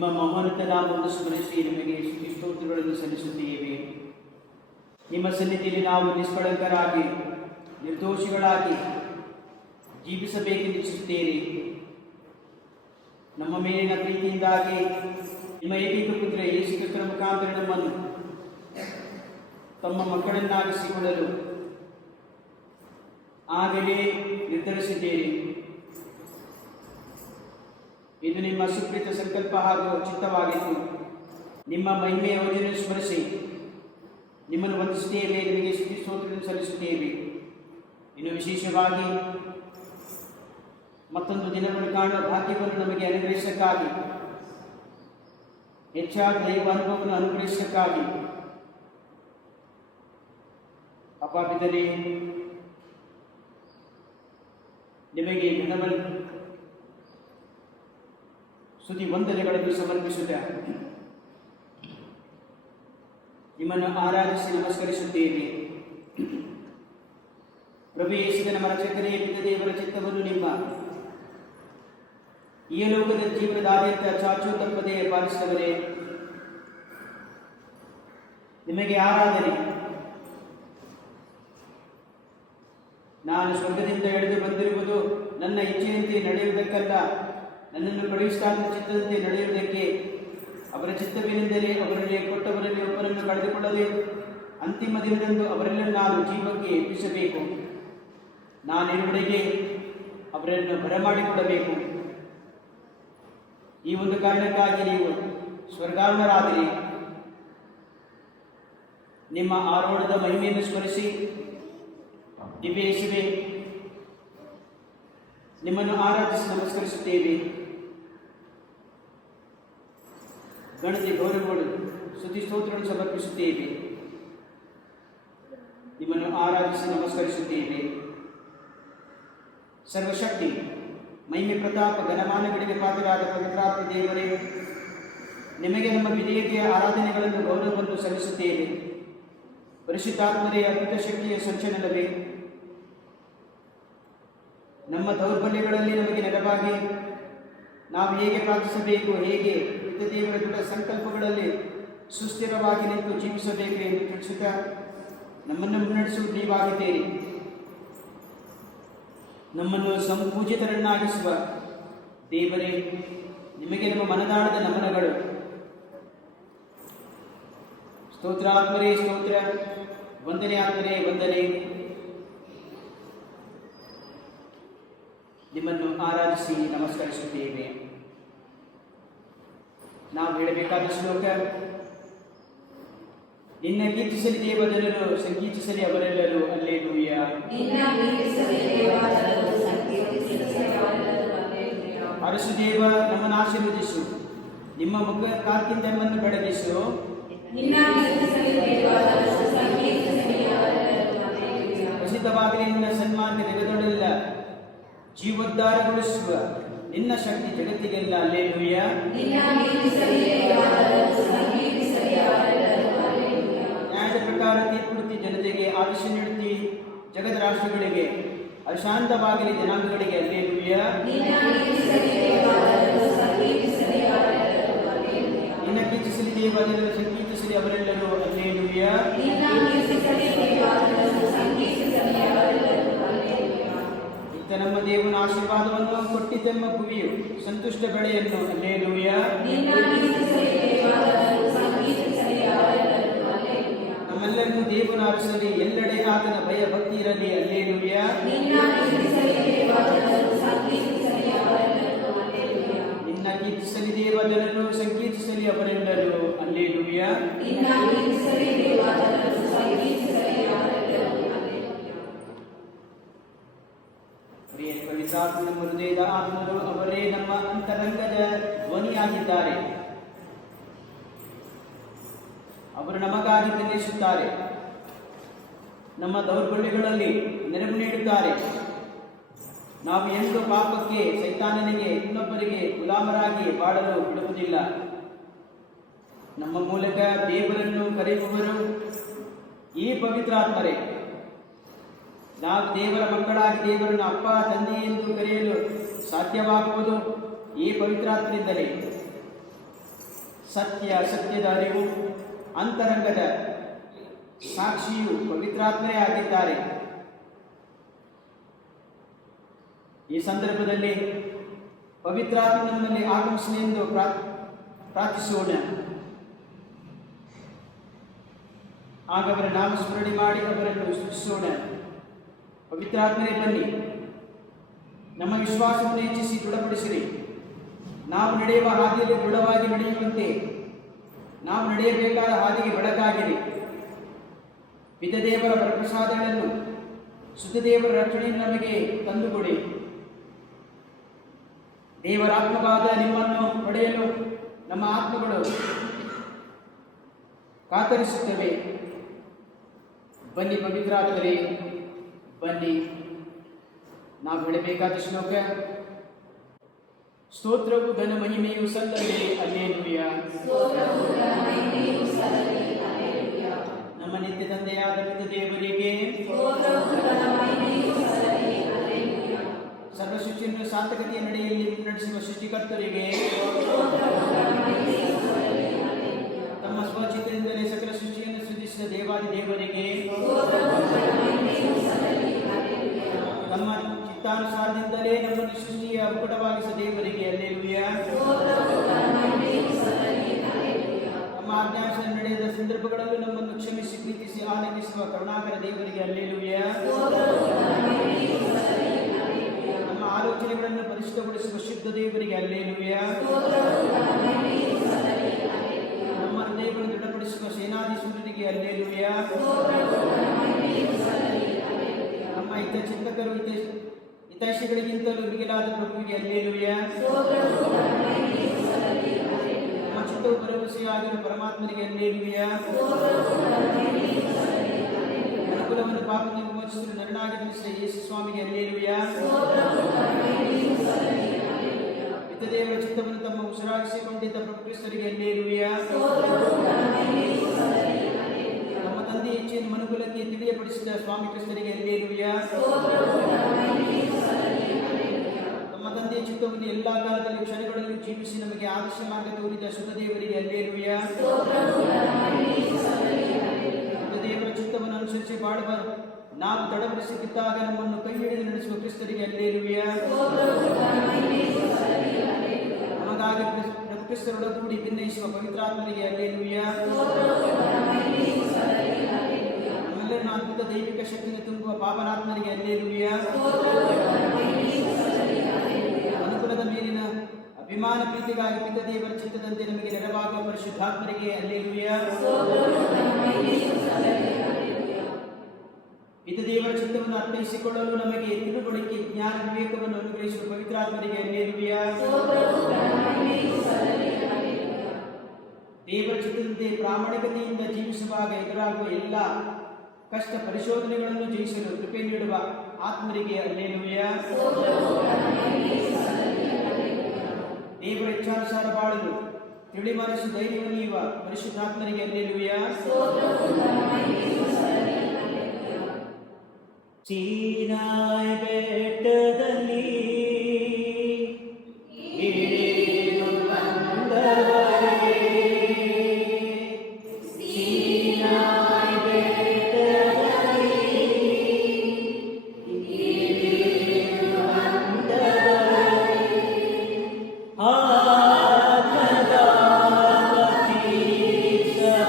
ನಿಮ್ಮ ಮಹೋನ್ನತ ನಾಮವನ್ನು ಸ್ಮರಿಸಿ ನಿಮಗೆ ಸ್ತೋತ್ರಗಳನ್ನು ಸಲ್ಲಿಸುತ್ತೇವೆ. ನಿಮ್ಮ ಸನ್ನಿಧಿಯಲ್ಲಿ ನಾವು ನಿಷ್ಕಳಂಕರಾಗಿ ನಿರ್ದೋಷಿಗಳಾಗಿ ಜೀವಿಸಬೇಕೆಂದು ಇಚ್ಛಿಸುತ್ತೇನೆ. ನಮ್ಮ ಮೇಲಿನ ಪ್ರೀತಿಯಿಂದಾಗಿ ನಿಮ್ಮ ಏಕೈಕ ಪುತ್ರ ಯೇಸು ಕ್ರಿಸ್ತನ ಮುಖಾಂತರ ನಮ್ಮನ್ನು ತಮ್ಮ ಮಕ್ಕಳನ್ನಾಗಿಸಿಕೊಳ್ಳಲು ಆಗಲೇ ನಿರ್ಧರಿಸಿದ್ದೇನೆ. ಇದು ನಿಮ್ಮ ಸುಪ್ರೀತ ಸಂಕಲ್ಪ ಹಾಗೂ ಚಿತ್ತವಾಗಿತ್ತು. ನಿಮ್ಮ ಮಹಿಮೆಯ ಯೋಜನೆ ಸ್ಮರಿಸಿ ನಿಮ್ಮನ್ನು ವಂದಿಸುತ್ತೇವೆ, ನಿಮಗೆ ಸ್ತೋತ್ರವನ್ನು ಸಲ್ಲಿಸುತ್ತೇವೆ. ಇನ್ನು ವಿಶೇಷವಾಗಿ ಮತ್ತೊಂದು ದಿನವನ್ನು ಕಾಣುವ ಭಾಗ್ಯವನ್ನು ನಮಗೆ ಅನುಗ್ರಹಿಸಕ್ಕಾಗಿ, ಹೆಚ್ಚಾದ ದೈವ ಅನುಭವವನ್ನು ಅನುಗ್ರಹಿಸಕ್ಕಾಗಿ ಅಪಾಪಿತನೇ ನಿಮಗೆ ಘನವನ್ನು ಸ್ತುತಿ ವಂದನೆಗಳನ್ನು ಸಮರ್ಪಿಸುತ್ತ ನಿಮ್ಮನ್ನು ಆರಾಧಿಸಿ ನಮಸ್ಕರಿಸುತ್ತೇವೆ. ಪ್ರಭು ಯೇಸುವಿನ ನಮ್ಮ ರಕ್ಷಕರೇ, ಪಿತ ದೇವರ ಚಿತ್ತವನ್ನು ನಿಮ್ಮ ಈ ಲೋಕದ ಜೀವನದಾದ್ಯಂತ ಚಾಚು ತಪ್ಪದೆ ಪಾಲಿಸಿದವರೇ, ನಿಮಗೆ ಆರಾಧನೆ. ನಾನು ಸ್ವರ್ಗದಿಂದ ಎಳೆದು ಬಂದಿರುವುದು ನನ್ನ ಇಚ್ಛೆಯಂತೆ ನಡೆಯುವುದಕ್ಕಲ್ಲ, ನನ್ನನ್ನು ಕಳುಹಿಸಿದ ಚಿತ್ತದಂತೆ ನಡೆಯುವುದಕ್ಕೆ. ಅವರ ಚಿತ್ತವೇನೆಂದರೆ ಅವರಲ್ಲಿ ಕೊಟ್ಟವರಲ್ಲಿ ಒಬ್ಬರನ್ನು ಕಳೆದುಕೊಳ್ಳದೆ ಅಂತಿಮ ದಿನದಂದು ಅವರೆಲ್ಲ ನಾನು ಜೀವಕ್ಕೆ ಎಬ್ಬಿಸಬೇಕು. ನಾನಿರುವಡೆಗೆ ಅವರನ್ನು ಬರಮಾಡಿಕೊಡಬೇಕು. ಈ ಒಂದು ಕಾರಣಕ್ಕಾಗಿ ನೀವು ಸ್ವರ್ಗಾರೋಹಣರಾದಿರಿ. ನಿಮ್ಮ ಆರೋಹಣದ ಮಹಿಮೆಯನ್ನು ಸ್ಮರಿಸಿ ದಿವ್ಯ ಯೇಸುವೇ, ನಿಮ್ಮನ್ನು ಆರಾಧಿಸಿ ನಮಸ್ಕರಿಸುತ್ತೇವೆ. ಗಣತಿ ಗೌರವಗಳು ಸ್ತುತಿ ಸ್ತೋತ್ರಗಳನ್ನು ಸಮರ್ಪಿಸುತ್ತೇವೆ. ನಿಮ್ಮನ್ನು ಆರಾಧಿಸಿ ನಮಸ್ಕರಿಸುತ್ತೇವೆ. ಸರ್ವಶಕ್ತಿ ಮಹಿಮೆ ಪ್ರತಾಪ ಘನಮಾನಗಳಿಗೆ ಪಾತ್ರರಾದ ಪವಿತ್ರಾತ್ಮ ದೇವರೇ, ನಿಮಗೆ ನಮ್ಮ ವಿಧೇಯತೆಯ ಆರಾಧನೆಗಳನ್ನು ಗೌರವವನ್ನು ಸಲ್ಲಿಸುತ್ತೇವೆ. ಪರಿಶುದ್ಧಾತ್ಮರೇ, ಅದ್ಭುತ ಶಕ್ತಿಯ ಸಂಚಲನವೇ, ನಮ್ಮ ದೌರ್ಬಲ್ಯಗಳಲ್ಲಿ ನಮಗೆ ನೆರವಾಗಿ ನಾವು ಹೇಗೆ ಪ್ರಾರ್ಥಿಸಬೇಕು, ಹೇಗೆ ದೇವರ ದೃಢ ಸಂಕಲ್ಪಗಳಲ್ಲಿ ಸುಸ್ಥಿರವಾಗಿ ನಿಂತು ಜೀವಿಸಬೇಕು ಎಂದು ತಿಳಿಸುತ್ತಾ ನಮ್ಮನ್ನು ಮುನ್ನಡೆಸುವುದು ನೀವಾಗಿದ್ದೀರಿ. ನಮ್ಮನ್ನು ಸಂಪೂಜಿತರನ್ನಾಗಿಸುವ ದೇವರೇ, ನಿಮಗೆ ನಮ್ಮ ಮನದಾಳದ ನಮನಗಳು. ಸ್ತೋತ್ರಾತ್ಮರೇ ಸ್ತೋತ್ರ, ವಂದನೆ ಆತ್ಮರೇ ವಂದನೆ. ನಿಮ್ಮನ್ನು ಆರಾಧಿಸಿ ನಮಸ್ಕರಿಸುತ್ತೇವೆ. ನಾವು ಹೇಳಬೇಕಾದ ಶ್ಲೋಕ, ನಿನ್ನ ಕೀರ್ತಿಸಲಿ ದೇವ ಜನರು, ಸಂಗೀತಿಸಲಿ ಅವರೆಲ್ಲರೂ ಹಲ್ಲೆಲೂಯಾ. ಅರಸು ದೇವ, ನಮ್ಮನ್ನು ಆಶೀರ್ವದಿಸು, ನಿಮ್ಮ ಮುಖ ಕಾಂತಿಯಿಂದ ನಮ್ಮನ್ನು ಬೆಳಗಿಸು. ಪ್ರಸಿದ್ಧವಾಗಲಿ ನಿನ್ನ ಸನ್ಮಾರ್ಗ ಜಗದೊಳೆಲ್ಲ, ಜೀವೋದ್ಧಾರಗೊಳಿಸುವ ನಿನ್ನ ಶಕ್ತಿ ಜಗತ್ತಿಗೆಲ್ಲ ಹಲ್ಲೆಲೂಯಾ. ನ್ಯಾಯದ ಪ್ರಕಾರ ತೀರ್ಪುಡುತ್ತಿ ಜನತೆಗೆ ಆದೇಶ ನೀಡುತ್ತಿ, ಜಗದ ರಾಷ್ಟ್ರಗಳಿಗೆ ಅಶಾಂತವಾಗಲಿ ಜನಾಂಗಗಳಿಗೆ ಹಲ್ಲೆಲೂಯಾ. ನಿನ್ನ ಕೀರ್ತಿಸಲಿ ದೇವ ಜನರು, ಸಂಕೀರ್ತಿಸಲಿ ಅವರೆಲ್ಲರೂ ಹಲ್ಲೆಲೂಯಾ. ಇತ್ತ ನಮ್ಮ ದೇವನ ಆಶೀರ್ವಾದವನ್ನು ಕೊಟ್ಟಿದ್ದೆಂಬ ಭೂಮಿಯು ಸಂತುಷ್ಟ ಬೆಳೆಯನ್ನು ಹಲ್ಲೆಲೂಯಾ. ನಮ್ಮೆಲ್ಲರನ್ನು ದೇವನ ಆರಿಸಲಿ, ಎಲ್ಲೆಡೆ ಆತನ ಭಯ ಭಕ್ತಿ ಇರಲಿ ಹಲ್ಲೆಲೂಯಾ. ನಿನ್ನ ಕೀರ್ತಿಸಲಿ ದೇವ ಜನರು, ಸಂಕೀರ್ತಿಸಲಿ ಅವರೆಲ್ಲರೂ ಹಲ್ಲೆಲೂಯಾ. ಪವಿತ್ರಾತ್ಮನ ಹೃದಯದ ಆತ್ಮರು, ಅವರೇ ನಮ್ಮ ಅಂತರಂಗದ ಧ್ವನಿಯಾಗಿದ್ದಾರೆ. ಅವರು ನಮಗಾಗಿ ಬೆನ್ನೆಸುತ್ತಾರೆ, ನಮ್ಮ ದೌರ್ಬಲ್ಯಗಳಲ್ಲಿ ನೆರವು ನೀಡುತ್ತಾರೆ. ನಾವು ಎಂದು ಪಾಪಕ್ಕೆ, ಸೈತಾನನಿಗೆ, ಇನ್ನೊಬ್ಬರಿಗೆ ಗುಲಾಮರಾಗಿ ಬಾಳಲು ಬಿಡುವುದಿಲ್ಲ. ನಮ್ಮ ಮೂಲಕ ದೇವರನ್ನು ಕರೆಯುವವರು ಈ ಪವಿತ್ರಾತ್ಮರೇ. ನಾವು ದೇವರ ಮಕ್ಕಳಾಗಿ ದೇವರನ್ನು ಅಪ್ಪ ತಂದೆ ಎಂದು ಕರೆಯಲು ಸಾಧ್ಯವಾಗುವುದು ಈ ಪವಿತ್ರಾತ್ಮರಿಂದಲೇ. ಸತ್ಯದ ಅರಿವು, ಅಂತರಂಗದ ಸಾಕ್ಷಿಯು ಪವಿತ್ರಾತ್ಮರೇ ಆಗಿದ್ದಾರೆ. ಈ ಸಂದರ್ಭದಲ್ಲಿ ಪವಿತ್ರಾತ್ಮ ನಮ್ಮಲ್ಲಿ ಆಗಮಿಸಲಿ ಎಂದು ಪ್ರಾರ್ಥಿಸೋಣ. ಆಗ ಅವರ ನಾಮಸ್ಮರಣೆ ಮಾಡಿ ಅವರನ್ನು ಸ್ತುತಿಸೋಣ. ಪವಿತ್ರಾತ್ಮರೇ ಬನ್ನಿ, ನಮ್ಮ ವಿಶ್ವಾಸವನ್ನು ಹೆಚ್ಚಿಸಿ ದೃಢಪಡಿಸಿರಿ. ನಾವು ನಡೆಯುವ ಹಾದಿಯಲ್ಲಿ ದೃಢವಾಗಿ ನಡೆಯುವಂತೆ ನಾವು ನಡೆಯಬೇಕಾದ ಹಾದಿಗೆ ಬೆಳಕಾಗಿರಿ. ಪಿತದೇವರ ವರಪ್ರಸಾದಗಳನ್ನು, ಸುತದೇವರ ರಕ್ಷಣೆಯನ್ನು ನಮಗೆ ತಂದುಕೊಡಿ. ದೇವರಾತ್ಮವಾದ ನಿಮ್ಮನ್ನು ಪಡೆಯಲು ನಮ್ಮ ಆತ್ಮಗಳು ಕಾತರಿಸುತ್ತವೆ. ಬನ್ನಿ ಪವಿತ್ರಾತ್ಮರೇ, ಬನ್ನಿ. ನಾವು ಹೇಳಬೇಕಾದ ಶ್ಲೋಕ: ಸ್ತೋತ್ರವು ಘನ ಮಹಿಮೆಯು ಸಲ್ಲಲಿ, ಹಲ್ಲೆಲೂಯಾ. ನಮ್ಮ ನಿತ್ಯ ತಂದೆಯಾದ ಪಿತದೇವರಿಗೆ, ಸರ್ವಸೃಷ್ಟಿಯನ್ನು ಸಾರ್ಥಕತೆಯ ನಡೆಯಲ್ಲಿ ನಡೆಸುವ ಸೃಷ್ಟಿಕರ್ತರಿಗೆ, ತಮ್ಮ ಸ್ವಚಿತ್ತದಿಂದಲೇ ಸಕಲ ಸೃಷ್ಟಿಯನ್ನು ಸೃಜಿಸಿದ ದೇವಾದಿ ದೇವರಿಗೆ, ತಮ್ಮ ಚಿತ್ತಾನುಸಾರದಿಂದಲೇ ನಮ್ಮನ್ನು ಸೃಷ್ಟಿಯ ಮುಕುಟವಾಗಿಸಿದ ದೇವರಿಗೆ, ಹಲ್ಲೆಲೂಯಾ. ನಮ್ಮ ಆಜ್ಞಾನುಸಾರ ನಡೆಯದ ಸಂದರ್ಭಗಳಲ್ಲೂ ನಮ್ಮನ್ನು ಕ್ಷಮಿಸಿ ಪ್ರೀತಿಸಿ ಆನಂದಿಸುವ ಕರುಣಾಕರ ದೇವರಿಗೆ, ಹಲ್ಲೆಲೂಯಾ. ನಮ್ಮ ಆಲೋಚನೆಗಳನ್ನು ಪರಿಶುದ್ಧಗೊಳಿಸುವ ಶುದ್ಧ ದೇವರಿಗೆ, ಹಲ್ಲೆಲೂಯಾ. ನಮ್ಮ ಹೃದಯಗಳನ್ನು ದೃಢಪಡಿಸುವ ಸೇನಾಧೀಶ್ವರರಿಗೆ, ಹಲ್ಲೆಲೂಯಾ. ನಮ್ಮ ಚಿಂತಕರು ಹಿತೈಷಿಗಳಿಗಿಂತಲೂ ಮಿಗಿಲಾದ ಪ್ರಭುವಿಗೆ, ಹಲ್ಲೆಲೂಯಾ. ನಮ್ಮ ಚಿತ್ತವು ಭರವಸೆಯಾಗಿರುವ ಪರಮಾತ್ಮನಿಗೆ, ಹಲ್ಲೆಲೂಯಾ. ಅನುಕೂಲವನ್ನು ಪಾಪದಿಂದ ವಿಮೋಚಿಸಲು ನರನಾಗಿ ತಿಳಿಸಿದ ಯೇಸು ಸ್ವಾಮಿಗೆ, ಹಲ್ಲೆಲೂಯಾ. ಪಿತದೇವರ ಚಿತ್ತವನ್ನು ತಮ್ಮ ಉಸಿರಾಗಿಸಿಕೊಂಡಿದ್ದ ಪ್ರಭು ಕ್ರಿಸ್ತರಿಗೆ, ಹಲ್ಲೆಲೂಯಾ. ನಮ್ಮ ತಂದೆ ಇಚ್ಛೆಯನ್ನು ಮನುಕುಲಕ್ಕೆ ತಿಳಿಯಪಡಿಸಿದ ಸ್ವಾಮಿ ಕ್ರಿಸ್ತರಿಗೆ, ಹಲ್ಲೆಲೂಯಾ. ನಮ್ಮ ತಂದೆಯ ಚಿತ್ತವನ್ನು ಎಲ್ಲಾ ಕಾಲದಲ್ಲಿ ಕ್ಷಣಗಳಲ್ಲಿ ಜೀವಿಸಿ ನಮಗೆ ಆದರ್ಶ ಮಾರ್ಗ ತೋರಿದ ಸುತದೇವರಿಗೆ, ಹಲ್ಲೆಲೂಯಾ. ಸುತದೇವರ ಚಿತ್ತವನ್ನು ಅನುಸರಿಸಿ ಬಾಳುವ ನಾವು ತಡಪಡಿಸಿದ್ದಾಗ ನಮ್ಮನ್ನು ಕೈ ಹಿಡಿದು ನಡೆಸುವ ಕ್ರಿಸ್ತರಿಗೆ, ಹಲ್ಲೆಲೂಯಾ. ನಮಗಾಗಿ ಕ್ರಿಸ್ತರೊಡಗೂಡಿ ಭಿನ್ನಯಿಸುವ ಪವಿತ್ರಾತ್ಮರಿಗೆ, ಹಲ್ಲೆಲೂಯಾ. ನಮ್ಮೆಲ್ಲರನ್ನು ಅದ್ಭುತ ದೈವಿಕ ಶಕ್ತಿಯನ್ನು ತುಂಬುವ ಪಾಪನಾತ್ಮರಿಗೆ, ಹಲ್ಲೆಲೂಯಾ. ಅನುಕೂಲದ ಮೇಲಿನ ಅಭಿಮಾನ ಪ್ರೀತಿಗಾಗಿ ಪಿತದೇವರ ಚಿತ್ತದಂತೆ ನಮಗೆ ನೆರವಾಗುವ ಪರಿಶುದ್ಧಾತ್ಮರಿಗೆ, ಹಲ್ಲೆಲೂಯಾ. ಪಿತದೇವರ ಚಿತ್ತವನ್ನು ಅರ್ಥೈಸಿಕೊಳ್ಳಲು ನಮಗೆ ತಿಳುವಳಿಕೆ, ಜ್ಞಾನ, ವಿವೇಕವನ್ನು ಅನುಗ್ರಹಿಸುವ ಪವಿತ್ರಾತ್ಮರಿಗೆ, ಹಲ್ಲೆಲೂಯಾ. ದೇವರ ಚಿತ್ತದಂತೆ ಪ್ರಾಮಾಣಿಕತೆಯಿಂದ ಜೀವಿಸುವಾಗ ಎದುರಾಗುವ ಎಲ್ಲ ಕಷ್ಟ ಪರಿಶೋಧನೆಗಳನ್ನು ಜಯಿಸಲು ಕೃಪೆ ನೀಡುವ ಆತ್ಮರಿಗೆ, ಹಲ್ಲೆಲೂಯಾ. ದೇವರ ಇಚ್ಛಾನುಸಾರ ಬಾಳಲು ತಿಳಿ ಮನಸ್ಸು ಧೈರ್ಯವನ್ನು ನೀಡುವ ಪರಿಶುದ್ಧಾತ್ಮರಿಗೆ, ಹಲ್ಲೆಲೂಯಾ. ಸೀನಾಯಿ ಬೆಟ್ಟದಲ್ಲಿ ಇಳಿದು ಬಂದವರೇ, ಸೀನಾಯಿ ಬೆಟ್ಟದಲ್ಲಿ ಇಳಿದು ಬಂದವರೇ, ಆತ್ಮದ ತೀರ್ಥದಲ್ಲಿ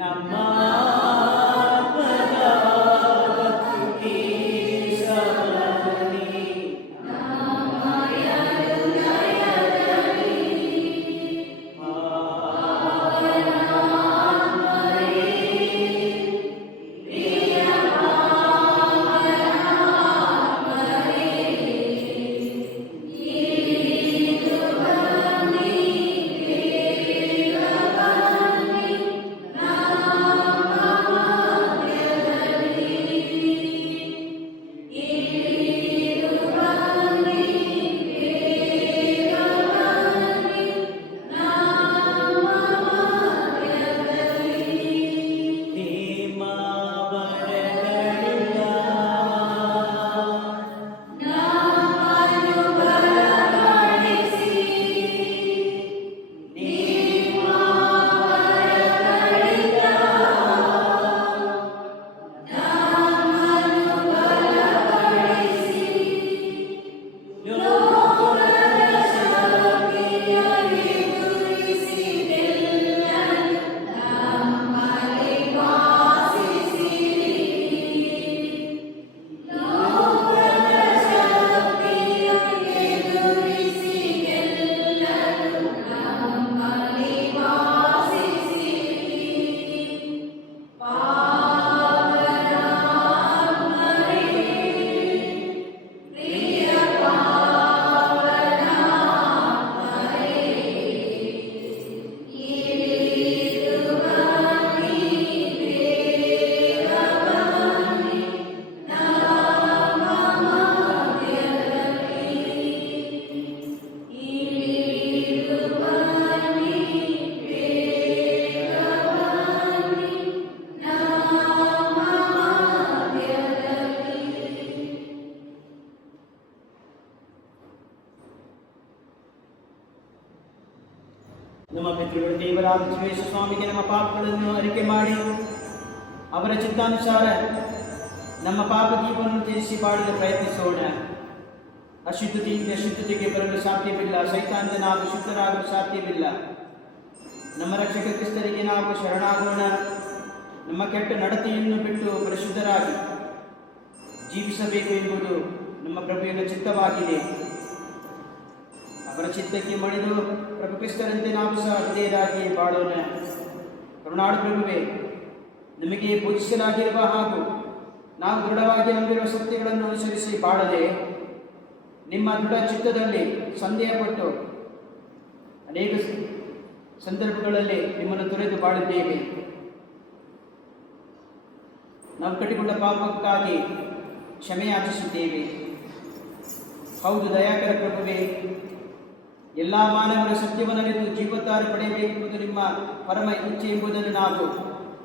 ನಮ್ಮ ದೇವರಾದ ಯೇಸು ಸ್ವಾಮಿಗೆ ನಮ್ಮ ಪಾಪಗಳನ್ನು ಅರಿಕೆ ಮಾಡಿ ಅವರ ಚಿತ್ತಾನುಸಾರ ನಮ್ಮ ಪಾಪ ಜೀವನವನ್ನು ತ್ಯಜಿಸಿ ಬಾಳಲು ಪ್ರಯತ್ನಿಸೋಣ. ಅಶುದ್ಧತೆಯಿಂದ ಅಶುದ್ಧತೆಗೆ ಬರಲು ಸಾಧ್ಯವಿಲ್ಲ, ಸೈತಾನದ ನಾವು ಶುದ್ಧರಾಗಲು ಸಾಧ್ಯವಿಲ್ಲ. ನಮ್ಮ ರಕ್ಷಕ ಕ್ರಿಸ್ತರಿಗೆ ನಾವು ಶರಣಾಗೋಣ. ನಮ್ಮ ಕೆಟ್ಟ ನಡತೆಯನ್ನು ಬಿಟ್ಟು ಪರಿಶುದ್ಧರಾಗಿ ಜೀವಿಸಬೇಕು ಎಂಬುದು ನಮ್ಮ ಪ್ರಭುವಿನ ಚಿತ್ತವಾಗಿದೆ. ಅವರ ಚಿತ್ತಕ್ಕೆ ಮಣಿದು ಪ್ರಭು ಕ್ರಿಸ್ತರಂತೆ ನಾವು ಸಹ ವಿಧೇಯರಾಗಿ ಬಾಳೋಣ. ಕರುಣಾಳು ಪ್ರಭುವೇ, ನಮಗೆ ಬೋಧಿಸಲಾಗಿರುವ ಹಾಗೂ ನಾವು ದೃಢವಾಗಿ ನಂಬಿರುವ ಸತ್ಯಗಳನ್ನು ಅನುಸರಿಸಿ ಬಾಳದೆ ನಿಮ್ಮ ದೃಢ ಚಿತ್ತದಲ್ಲಿ ಸಂದೇಹಪಟ್ಟು ಅನೇಕ ಸಂದರ್ಭಗಳಲ್ಲಿ ನಿಮ್ಮನ್ನು ತೊರೆದು ಬಾಳಿದ್ದೇವೆ. ನಾವು ಕಟ್ಟಿಕೊಂಡ ಪಾಪಕ್ಕಾಗಿ ಕ್ಷಮೆ ಯಾಚಿಸುತ್ತೇವೆ. ಹೌದು ದಯಾಕರ ಪ್ರಭುವೇ, ಎಲ್ಲ ಮಾನವರ ಸತ್ಯವನ್ನರಿತು ಜೀವೋದ್ಧಾರ ಪಡೆಯಬೇಕೆಂಬುದು ನಿಮ್ಮ ಪರಮ ಇಚ್ಛೆ ಎಂಬುದನ್ನು ನಾವು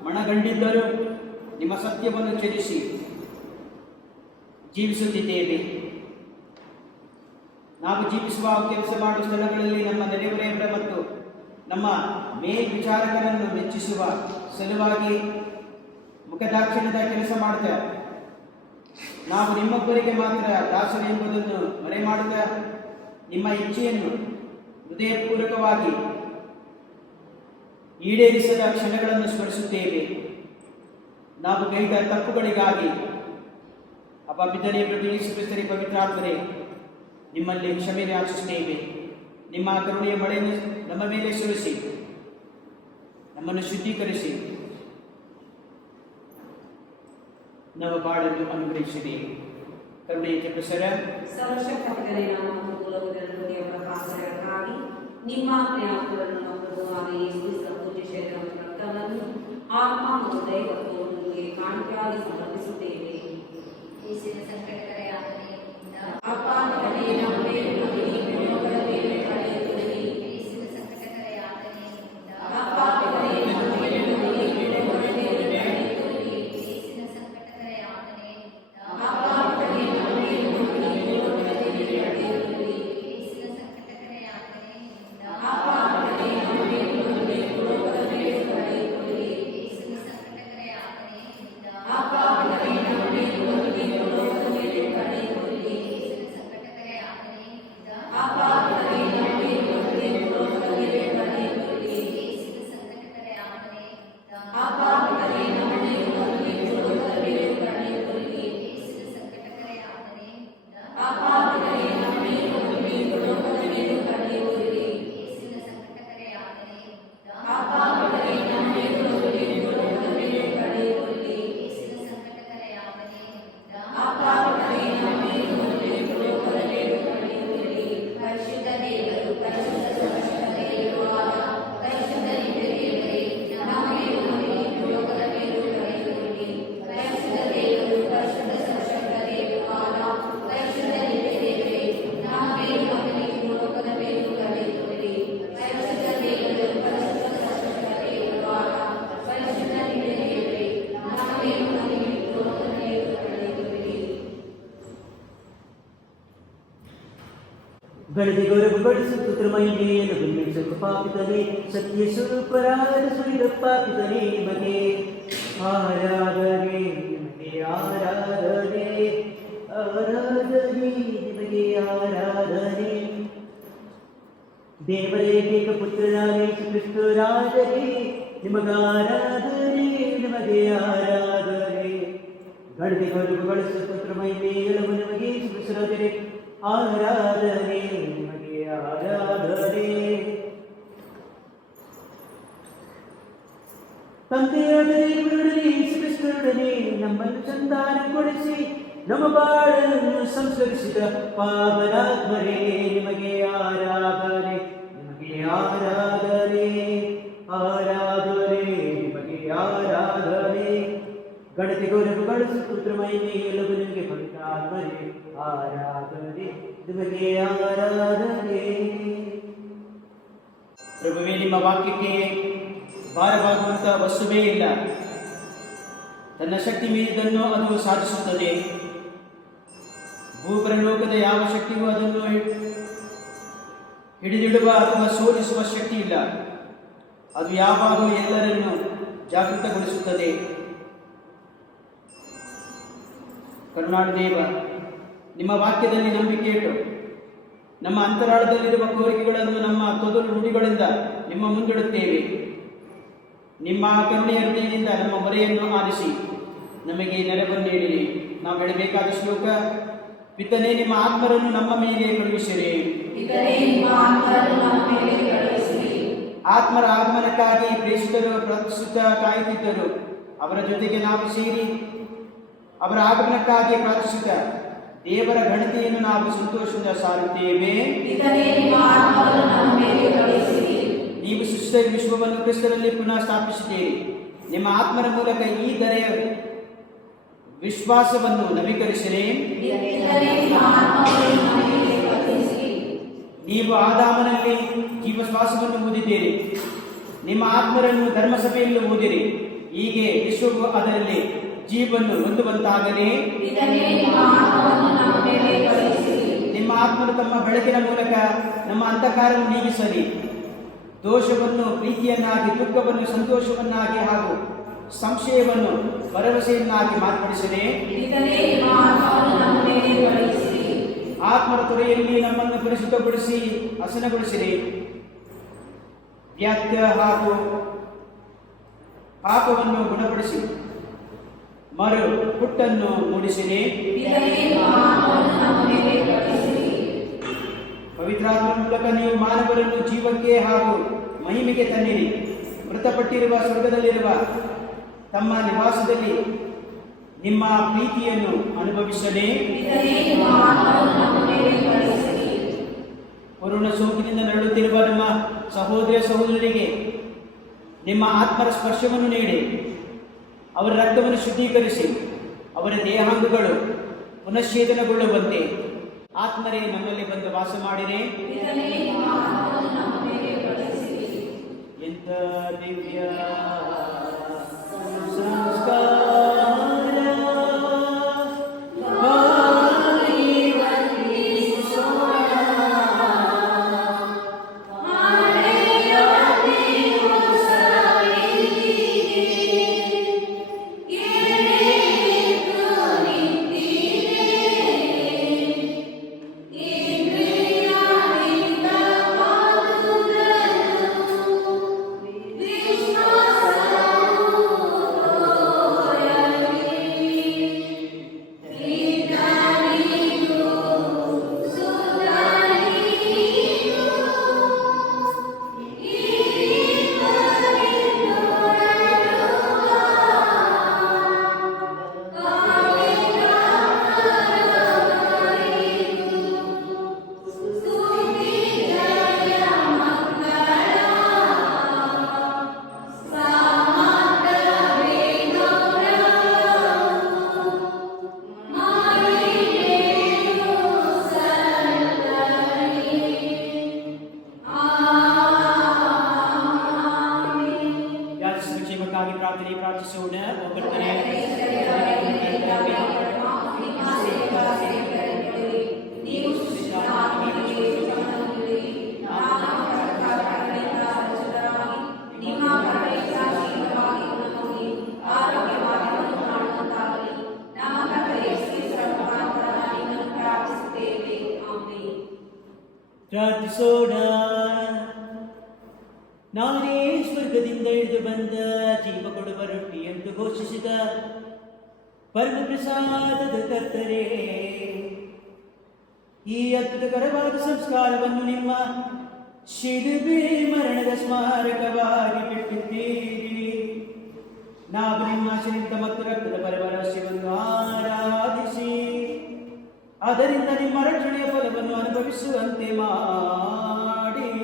ಮನಗಂಡಿದ್ದರೂ ನಿಮ್ಮ ಸತ್ಯವನ್ನು ತ್ಯಜಿಸಿ ಜೀವಿಸುತ್ತಿದ್ದೇವೆ. ನಾವು ಜೀವಿಸುವ ಕೆಲಸ ಮಾಡುವ ಸ್ಥಳಗಳಲ್ಲಿ ನಮ್ಮ ನೆರೆಹೊರೆಯವರ ಮತ್ತು ನಮ್ಮ ಮೇಲ್ವಿಚಾರಕರನ್ನು ಮೆಚ್ಚಿಸುವ ಸಲುವಾಗಿ ಮುಖದಾಕ್ಷಿಣ್ಯದ ಕೆಲಸ ಮಾಡುತ್ತಾ ನಾವು ನಿಮ್ಮೊಬ್ಬರಿಗೆ ಮಾತ್ರ ದಾಸರು ಎಂಬುದನ್ನು ಮರೆಮಾಡುತ್ತಾ ನಿಮ್ಮ ಇಚ್ಛೆಯನ್ನು ಹೃದಯಪೂರ್ವಕವಾಗಿ ಈಡೇರಿಸದ ಕ್ಷಣಗಳನ್ನು ಸ್ಮರಿಸುತ್ತೇವೆ. ನಾವು ಕೈದ ತಪ್ಪುಗಳಿಗಾಗಿ ಅಪಪಿತನೇ ಪ್ರಭು ಯೇಸು ಕ್ರಿಸ್ತರೇ, ಪವಿತ್ರಾತ್ಮರೇ, ನಿಮ್ಮಲ್ಲಿ ಕ್ಷಮೆ ಯಾಚಿಸುತ್ತೇವೆ. ನಿಮ್ಮ ಕರುಣೆಯ ಮಳೆಯನ್ನು ನಮ್ಮ ಮೇಲೆ ಸುರಿಸಿ ನಮ್ಮನ್ನು ಶುದ್ಧೀಕರಿಸಿ ನಮ್ಮ ಬಾಳನ್ನು ಅನುಗ್ರಹಿಸಿದೆ. ಕರುಣೆಯ ಪ್ರಸರ ಸರ್ವಶಕ್ತನೇ ನಮ್ಮ ಮೂಲಭೂತ ಪ್ರಕಾಶಕ್ಕಾಗಿ ನಿಮ್ಮ ಜ್ಞಾಪಕಗಳನ್ನು ಪ್ರಭುವಾದ ಯೇಸು ಕ್ರಿಸ್ತ ಪೂಜ್ಯ ಶರೀರ ಮತ್ತು ರಕ್ತವನ್ನು ಆತ್ಮ ಮತ್ತು ದೈವತ್ವಕ್ಕೆ ಕಾಣಿಕೆಯಾಗಿ ಸಮರ್ಪಿಸುತ್ತೇವೆ. ಯೇಸುವಿನ ಸಂಕಟಕರ ಯಾತನೆಯಿಂದ ಅಪ್ಪ ನಿಮಗೆ ನಮ್ಮ ವಿನಿಯೋಗದ ಮೇಲೆ ಕಳೆಯುತ್ತದೆ. ಯೇಸುವಿನ ಸಂಕಟಕರ ಯಾತನೆಯಿಂದ ಅಪ್ಪ ನಿಮಗೆ ನಮ್ಮ ವಿನಿಯೋಗದ ಮೇಲೆ ಕಳೆಯುತ್ತದೆ. ಯೇಸುವಿನ ಸಂಕಟಕರ ಯಾತನೆಯಿಂದ ಅಪ್ಪ ನಿಮಗೆ ನಮ್ಮ ವಿನಿಯೋಗದ ಮೇಲೆ ಕಳೆಯುತ್ತದೆ. ಯೇಸುವಿನ ಸಂಕಟಕರ ಯಾತನೆಯಿಂದ ಅಪ್ಪ ನಿಮಗೆ ನಮ್ಮ ವಿನಿಯೋಗದ ಮೇಲೆ ಕಳೆಯುತ್ತದೆ. ಯೇಸುವಿನ ಸಂಕಟಕರ ಯಾತನೆಯಿಂದ ಅಪ್ಪ ನಿಮಗೆ ನಮ್ಮ ವಿನಿಯೋಗದ ಮೇಲೆ ಕಳೆಯುತ್ತದೆ. ಯೇಸುವಿನ ಸಂಕಟಕರ ಯಾತನೆಯಿಂದ ಅಪ್ಪ ನಿಮಗೆ ನಮ್ಮ ವಿನಿಯೋಗದ ಮೇಲೆ ಕಳೆಯುತ್ತದೆ. ಯೇಸುವಿನ ಸಂಕಟಕರ ಯಾತನೆಯಿಂದ ಅಪ್ಪ ನಿಮಗೆ ನಮ್ಮ ವಿನಿಯೋಗದ ಮೇಲೆ ಕಳೆಯುತ್ತದೆ. ಯೇಸುವಿನ ಸಂಕಟಕರ ಯಾತನೆಯಿಂದ ಅಪ್ಪ ನಿಮಗೆ ನಮ್ಮ ವಿನಿಯೋಗದ ಮೇಲೆ ಕಳೆಯುತ್ತದೆ. ಯೇಸುವಿನ ಸಂಕಟಕರ ಯಾತನೆಯಿಂದ ಅಪ್ಪ ನಿಮಗೆ ನಮ್ಮ ವಿನಿಯೋಗದ ಮೇಲೆ ಕಳೆಯುತ್ತದೆ. ಯೇಸುವಿನ ಸಂಕಟಕರ ಯಾತನೆಯಿಂದ ಅಪ್ಪ ನಿಮಗೆ ನಮ್ಮ ವಿನಿಯೋಗದ ಮೇಲೆ ಕಳೆಯುತ್ತದೆ. ಪರಿಶುದ್ಧ ದೇವರು, ಪರಿಶುದ್ಧ ಸರ್ವಶಕ್ತ ದೇವರಾದ ಪರಿಶುದ್ಧ ದೇವರೇ, ನಮಗೆ ಲೋಕದ ಮೇಲೂ ಕರೆಯುತ್ತೀರಿ. ಪರಿಶುದ್ಧ ದೇವರು, ಪರಿಶುದ್ಧ ಸರ್ವಶಕ್ತ ದೇವರಾದ ಪರಿಶುದ್ಧ ದೇವರೇ, ನಮಗೆ ಲೋಕದ ಮೇಲೂ ಕರೆಯುತ್ತೀರಿ. ಪರಿಶುದ್ಧ ದೇವರು, ಪರಿಶುದ್ಧ ಸರ್ವಶಕ್ತ ದೇವರಾದ ಪರಿಶುದ್ಧ ದೇವರೇ, ನಮಗೆ ಲೋಕದ ಮೇಲೂ ಕರೆಯುತ್ತೀರಿ. ಗಣತಿ ಗೌರವಗೊಳಿಸುತ್ತ ಮಹಿಮೆಯನ್ನು ಬಿಂಬಿಸುತ್ತ ಪಾಪಿತನೇ, ಸತ್ಯ ಸ್ವರೂಪರಾದ ಸುರಿದ ಪಾಪಿತನೇ, ನಿಮಗೆ ಆರಾಧನೆ, ನಿಮಗೆ ಆರಾಧನೆ, ಆರಾಧನೆ, ನಿಮಗೆ ಆರಾಧನೆ. ದೇವರೇ ಏಕ ಪುತ್ರನಾದ ಯೇಸು ಕ್ರಿಸ್ತರಾಜನೇ, ನಿಮಗಾರಾಧನೆ, ನಿಮಗೆ ಆರಾಧನೆ. ಗಣತಿ ಗೌರವಗೊಳಿಸುತ್ತ ಮಹಿಮೆಯಲ್ಲವೂ ನಿಮಗೆ ಸುಸರಾಜನೇ, ಆರಾಧನೆ, ನಿಮಗೆ ಆರಾಧನೆ. ತಂದೆಯಾದ ದೇವರೊಡನೆ ಯೇಸು ಕ್ರಿಸ್ತರೊಡನೆ ನಮ್ಮನ್ನು ಸಂಧಾನಗೊಳಿಸಿ ನಮ್ಮ ಬಾಳನ್ನು ಸಂಸ್ಕರಿಸಿದ ಪಾವನಾತ್ಮರೇ, ನಿಮಗೆ ಆರಾಧನೆ, ನಿಮಗೆ ಆರಾಧನೆ, ಆರಾಧನೆ, ನಿಮಗೆ ಆರಾಧನೆ. ಗಣತಿ ಗೌರವಗೊಳಿಸುತ್ತ ಮಹಿಮೆಯಲ್ಲವೂ ನಿಮಗೆ ಪವಿತ್ರಾತ್ಮರೇ, ಆರಾಧನೆ, ನಿಮಗೆ ಆರಾಧನೆ. ಪ್ರಭುವೇ, ನಿಮ್ಮ ವಾಕ್ಯಕ್ಕೆ ಭಾರವಾಗುವಂತಹ ವಸ್ತುವೇ ಇಲ್ಲ. ತನ್ನ ಶಕ್ತಿ ಮೀರಿದ್ದನ್ನು ಅದು ಸಾಧಿಸುತ್ತದೆ. ಭೂಪರಲೋಕದ ಯಾವ ಶಕ್ತಿಯೂ ಅದನ್ನು ಹಿಡಿದಿಡುವ ಅಥವಾ ಸೋಲಿಸುವ ಶಕ್ತಿ ಇಲ್ಲ. ಅದು ಯಾವಾಗಲೂ ಎಲ್ಲರನ್ನು ಜಾಗೃತಗೊಳಿಸುತ್ತದೆ. ಕರುಣಾಳು ದೇವ, ನಿಮ್ಮ ವಾಕ್ಯದಲ್ಲಿ ನಂಬಿಕೆ ಇಟ್ಟು ನಮ್ಮ ಅಂತರಾಳದಲ್ಲಿರುವ ಕೋರಿಕೆಗಳನ್ನು ನಮ್ಮ ತೊದಲು ನುಡಿಗಳಿಂದ ನಿಮ್ಮ ಮುಂದಿಡುತ್ತೇವೆ. ನಿಮ್ಮ ಕರುಣೆಯ ಹೃದಯದಿಂದ ನಮ್ಮ ಮೊರೆಯನ್ನು ಆಲಿಸಿ ನಮಗೆ ನೆರವನ್ನು ನೀಡಿರಿ. ನಾವು ಹೇಳಬೇಕಾದ ಶ್ಲೋಕ: ಪಿತನೇ, ನಿಮ್ಮ ಆತ್ಮರನ್ನು ನಮ್ಮ ಮೇಲೆ ಕಳುಹಿಸಿರಿ. ಆತ್ಮರ ಆಗಮನಕ್ಕಾಗಿ ಪ್ರೇಷಿತರು ಪ್ರಾರ್ಥಿಸುತ್ತಾ ಕಾಯುತ್ತಿದ್ದರು. ಅವರ ಜೊತೆಗೆ ನಾವು ಸೇರಿ ಅವರ ಆಗಮನಕ್ಕಾಗಿ ಪ್ರಾರ್ಥಿಸುತ್ತ ದೇವರ ಗಣತಿಯನ್ನು ನಾವು ಸಂತೋಷದಿಂದ ಸಾರುತ್ತೇವೆ. ನೀವು ಸೃಷ್ಟ ವಿಶ್ವವನ್ನು ಕ್ರಿಸ್ತರಲ್ಲಿ ಪುನಃ ಸ್ಥಾಪಿಸಿದ್ದೀರಿ. ನಿಮ್ಮ ಆತ್ಮರ ಮೂಲಕ ಈ ಧರೆಯ ವಿಶ್ವಾಸವನ್ನು ನವೀಕರಿಸಿರಿ. ನೀವು ಆದಾಮನಲ್ಲಿ ಜೀವಶ್ವಾಸವನ್ನು ಊದಿದ್ದೀರಿ. ನಿಮ್ಮ ಆತ್ಮರನ್ನು ಧರ್ಮಸಭೆಯಲ್ಲಿ ಓದಿರಿ. ಹೀಗೆ ವಿಶ್ವವು ಅದರಲ್ಲಿ ಜೀವವನ್ನು ಹೊಂದುವಂತಾಗಲಿ. ನಿಮ್ಮ ಆತ್ಮನು ತಮ್ಮ ಬೆಳಕಿನ ಮೂಲಕ ನಮ್ಮ ಅಂಧಕಾರವನ್ನು ನೀಗಿಸಲಿ. ದೋಷವನ್ನು ಪ್ರೀತಿಯನ್ನಾಗಿ, ದುಃಖವನ್ನು ಸಂತೋಷವನ್ನಾಗಿ ಹಾಗೂ ಸಂಶಯವನ್ನು ಭರವಸೆಯನ್ನಾಗಿ ಮಾರ್ಪಡಿಸಿದೆ. ಆತ್ಮರ ತೊರೆಯಲ್ಲಿ ನಮ್ಮನ್ನು ಪರಿಶುದ್ಧಗೊಳಿಸಿ ಹಸನಗೊಳಿಸಿರಿ. ವ್ಯಾತ್ಯ ಹಾಗೂ ಪಾಪವನ್ನು ಗುಣಪಡಿಸಿ ಮರು ಹುಟ್ಟನ್ನು ಮೂಡಿಸಿರಿ. ಪವಿತ್ರಾತ್ಮ ಮೂಲಕ ನೀವು ಮಾನವರನ್ನು ಜೀವಕ್ಕೆ ಹಾಗೂ ಮಹಿಮೆಗೆ ತನ್ನಿರಿ. ಮೃತಪಟ್ಟಿರುವ ಸ್ವರ್ಗದಲ್ಲಿರುವ ತಮ್ಮ ನಿವಾಸದಲ್ಲಿ ನಿಮ್ಮ ಪ್ರೀತಿಯನ್ನು ಅನುಭವಿಸಲಿ. ಕೊರೋನಾ ಸೋಂಕಿನಿಂದ ನರಳುತ್ತಿರುವ ನಮ್ಮ ಸಹೋದರ ಸಹೋದರರಿಗೆ ನಿಮ್ಮ ಆತ್ಮರ ಸ್ಪರ್ಶವನ್ನು ನೀಡಿ ಅವರ ರಕ್ತವನ್ನು ಶುದ್ಧೀಕರಿಸಿ ಅವರ ದೇಹಾಂಗಗಳು ಪುನಶ್ಚೇತನಗೊಳ್ಳುವಂತೆ ಆತ್ಮರೇ ನಮ್ಮಲ್ಲಿ ಬಂದು ವಾಸ ಮಾಡಿರಿ. ಎಂಥ ದಿವ್ಯ ಸಂಸ್ಕಾರ ಪ್ರಾರ್ಥಿಸೋಣ. ಪ್ರಾರ್ಥಿಸೋಣ. ನಾನೇ ಸ್ವರ್ಗದಿಂದ ಇಳಿದು ಬಂದ ಜೀವ ಕೊಡುವ ರೊಟ್ಟಿಯಂತೂ ಘೋಷಿಸಿದ ಪರಮ ಪ್ರಸಾದದ ಕರ್ತರೇ, ಈ ಅದ್ಭುತಕರವಾದ ಸಂಸ್ಕಾರವನ್ನು ನಿಮ್ಮ ಶಿಲುಬೆ ಮರಣದ ಸ್ಮಾರಕವಾಗಿ ಬಿಟ್ಟಿದ್ದೀರಿ. ನಾವು ನಿಮ್ಮ ಶರೀರ ಮತ್ತು ರಕ್ತದ ಪರಮರಹಸ್ಯವನ್ನು ಆರಾಧಿಸಿ ಅದರಿಂದ ನಿಮ್ಮ ರಕ್ಷಣೆಯ ಫಲವನ್ನು ಅನುಭವಿಸುವಂತೆ ಮಾಡಿರಿ.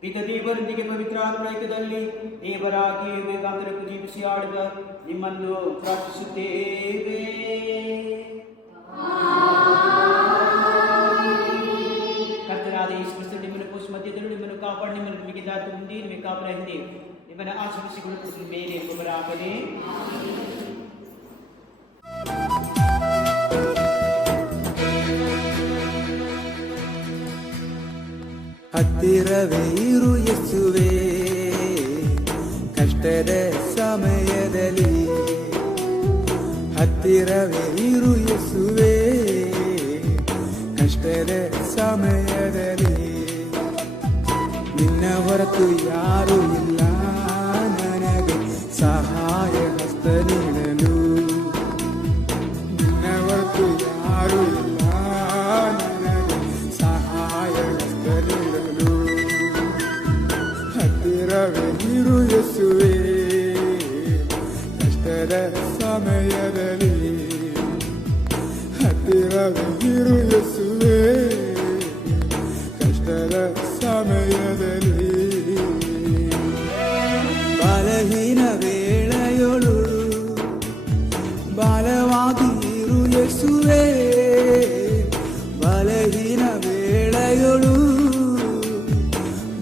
ಪಿತ ದೇವರೊಂದಿಗೆ ಪವಿತ್ರ ಆತ್ಮೈಕ್ಯದಲ್ಲಿ ದೇವರಾಗಿ ವೇದಾಂತರಕ್ಕೂ ಜೀವಿಸಿ ಆಳುವ ನಿಮ್ಮನ್ನು ಪ್ರಾರ್ಥಿಸುತ್ತೇವೆ. ಕರ್ತನಾದ ಯೇಸು ಕ್ರಿಸ್ತನು ನಿಮ್ಮನ್ನು ಪೋಷಿಸಿ ಮಧ್ಯದಲ್ಲಿ ನಿಮ್ಮನ್ನು ಕಾಪಾಡಿ ನಿಮ್ಮನ್ನು ನಿಮಗೆ ದಾತು ಮುಂದೆ ನಿಮಗೆ ಕಾಪಾಡ ಹಿಂದೆ ನಿಮ್ಮನ್ನು ಆಶೀರ್ವದಿಸಿಕೊಳ್ಳುವ ಮೇಲೆ ಎಂಬುವರಾಗಲಿ. ಹತ್ತಿರವೇ ಇರು ಯೇಸುವೇ, ಕಷ್ಟದ ಸಮಯದಲ್ಲಿ ಹತ್ತಿರವೇ ಇರು ಯೇಸುವೇ, ಕಷ್ಟದ ಸಮಯದಲ್ಲಿ ನಿನ್ನ ಹೊರತು ಯಾರೂ ಇಲ್ಲ ನನಗೆ ಸಹಾಯ ಹಸ್ತ ನೀಡಲು. ನಿನ್ನ ಹೊರತು ಯಾರೂ ಇಲ್ಲ ನನಗೆ ಸಹಾಯ ಹಸ್ತ ನೀಡಲು. ಹತ್ತಿರವೇ ಇರು ಯೇಸುವೇ, ಕಷ್ಟದ ಸಮಯದಲ್ಲಿ ಹತ್ತಿರವೇ ಇರು ಯೇಸುವೇ, ಕಷ್ಟದ ಸಮಯದಲ್ಲಿ. ಬಲಹೀನ ವೇಳೆಯೊಳು ಬಲವಾಗಿ ಇರು ಯೇಸುವೇ, ಬಲಹೀನ ವೇಳೆಯೊಳು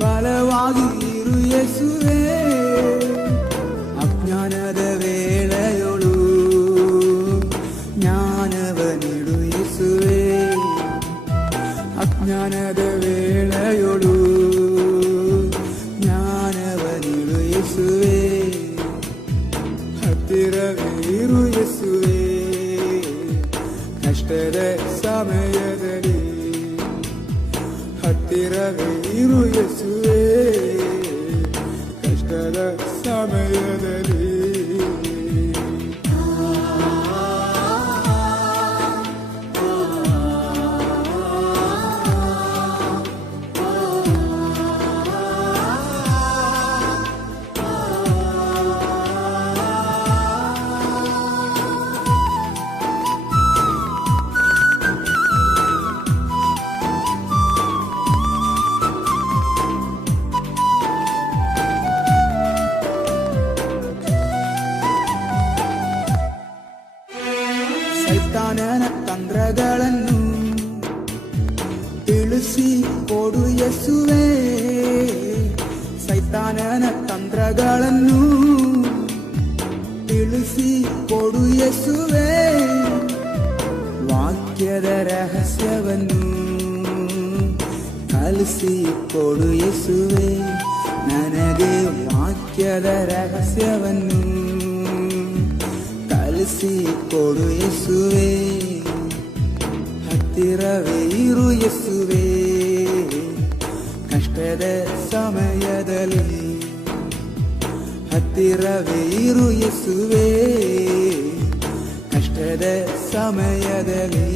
ಬಲವಾಗಿ ಇರು ಯೇಸುವೇ, ಅಜ್ಞಾನದ ವೇಳೆಯೊಳು ಜ್ಞಾನವ ನೀಡು ಯೇಸುವೇ, ಅಜ್ಞಾನದ ವೇಳೆಯೊಳು ಜ್ಞಾನವ ನೀಡು ಯೇಸುವೇ, ಹತ್ತಿರವೇ ಇರು ಯೇಸುವೇ, ಕಷ್ಟದ ಸಮಯದಲ್ಲಿ ಹತ್ತಿರವೇ ಇರು ಯೇಸುವೇ, ಕಷ್ಟದ ಸಮಯದಲ್ಲಿ. ಸೈತಾನನ ತಂತ್ರಗಳನ್ನು ತಿಳಿಸಿ ಕೊಡು ಯೇಸುವೇ, ಸೈತಾನನ ತಂತ್ರಗಳನ್ನು ತಿಳಿಸಿ ಕೊಡು ಯೇಸುವೇ, ವಾಕ್ಯದ ರಹಸ್ಯವನ್ನು ಕಲಿಸಿ ಕೊಡು ಯೇಸುವೇ, ನನಗೆ ವಾಕ್ಯದ ರಹಸ್ಯವನ್ನು ಕಲಿಸಿ ಕೊಡು ಯೇಸುವೇ, ಹತ್ತಿರವೇ ಇರು ಯೇಸುವೇ, ಕಷ್ಟದ ಸಮಯದಲ್ಲಿ ಹತ್ತಿರವೇ ಇರು ಯೇಸುವೇ, ಕಷ್ಟದ ಸಮಯದಲ್ಲಿ.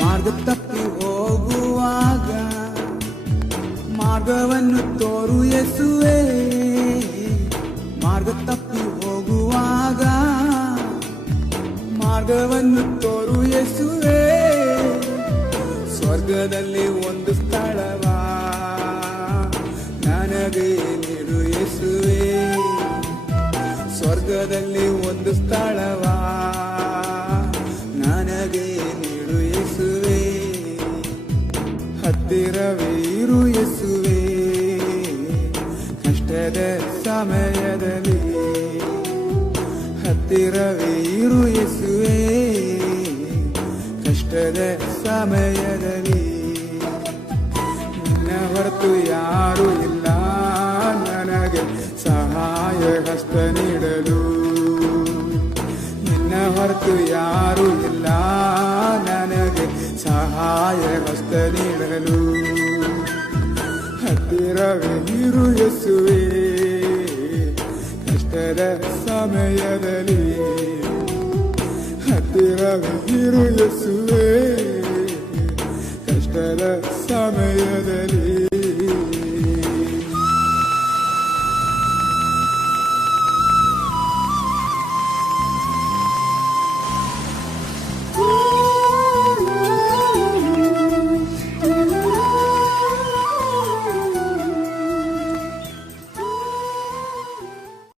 ಮಾರ್ಗ ತಪ್ಪಿ ಹೋಗುವಾಗ ಮಾರ್ಗವನ್ನು ತೋರು ಯೇಸುವೇ, ಮಾರ್ಗ ತಪ್ಪಿ ಹೋಗುವಾಗ ಮಾರ್ಗವನ್ನು ತೋರು ಯೇಸುವೇ, ಸ್ವರ್ಗದಲ್ಲಿ ಒಂದು ಸ್ಥಳವ ನನಗೆ ನೀಡು ಯೇಸುವೇ, ಸ್ವರ್ಗದಲ್ಲಿ ಒಂದು ಸ್ಥಳವ ನನಗೆ ನೀಡು ಯೇಸುವೇ, ಹತ್ತಿರವೇ ಇರು ಯೇಸುವೇ, ಕಷ್ಟದ ಸಮಯದಲ್ಲಿ ಹತ್ತಿರವೇ ಇರು ಯೇಸುವೇ, ಕಷ್ಟದ ಸಮಯದಲ್ಲಿ. ನಿನ್ನ ಹೊರತು ಯಾರೂ ಇಲ್ಲ ನನಗೆ ಸಹಾಯ ಹಸ್ತ ನೀಡಲು, ನಿನ್ನ ಹೊರತು ಯಾರೂ ಇಲ್ಲ ನನಗೆ ಸಹಾಯ ಹಸ್ತ ನೀಡಲು, ಹತ್ತಿರವೇ ಇರು ಯೇಸುವೇ, ಕಷ್ಟದ ಸಮಯದಲ್ಲಿ ಹತ್ತಿರವೇ ಇರು ಯೇಸುವೇ, ಕಷ್ಟದ ಸಮಯದಲ್ಲಿ.